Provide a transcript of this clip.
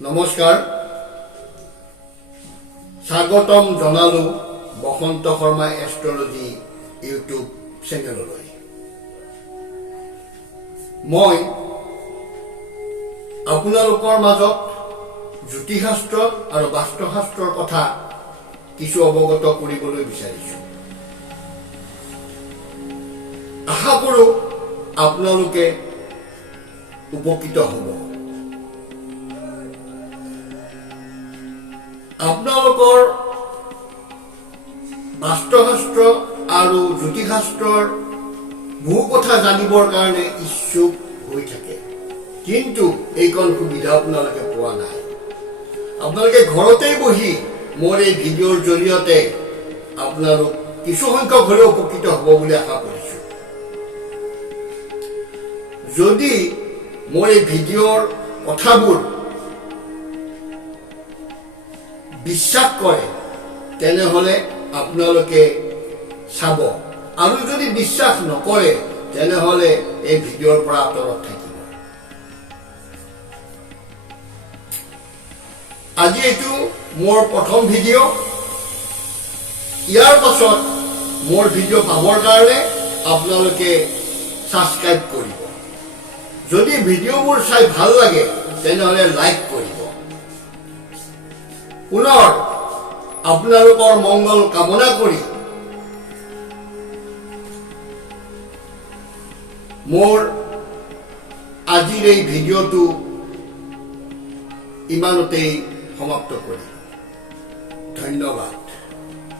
নমস্কাৰ স্বাগতম জনালো বসন্ত শৰ্মা এষ্ট্ৰলজি ইউটিউব চেনেললৈ মই আপোনালোকৰ মাজত জ্যোতিষশাস্ত্ৰ আৰু বাস্তুশাস্ত্ৰৰ কথা কিছু অৱগত কৰিবলৈ বিচাৰিছো আশা কৰোঁ আপোনালোকে উপকৃত হ'ব আপোনালোকৰ বাস্তুশাস্ত্ৰ আৰু জ্যোতিষশাস্ত্ৰৰ বহু কথা জানিবৰ কাৰণে ইচ্ছুক হৈ থাকে কিন্তু এইকণ সুবিধা আপোনালোকে পোৱা নাই আপোনালোকে ঘৰতেই বহি মোৰ এই ভিডিঅ'ৰ জৰিয়তে আপোনালোক কিছু সংখ্যক হ'লেও উপকৃত হ'ব বুলি আশা কৰিছোঁ যদি মোৰ এই ভিডিঅ'ৰ কথাবোৰ বিশ্বাস কৰে তেনেহলে আপোনালোকে চাব আৰু যদি বিশ্বাস নকৰে তেনেহলে এই ভিডিঅ'ৰ পৰা আঁতৰত থাকিব আজি এইটো মোৰ প্ৰথম ভিডিঅ' ইয়াৰ পাছত মোৰ ভিডিঅ' পাবৰ কাৰণে আপোনালোকে ছাবস্ক্ৰাইব কৰিব যদি ভিডিঅ'বোৰ চাই ভাল লাগে তেনেহলে লাইক কৰিব পুনৰ আপোনালোকৰ মংগল কামনা কৰি মোৰ আজিৰ এই ভিডিঅ'টো ইমানতেই সমাপ্ত কৰিম ধন্যবাদ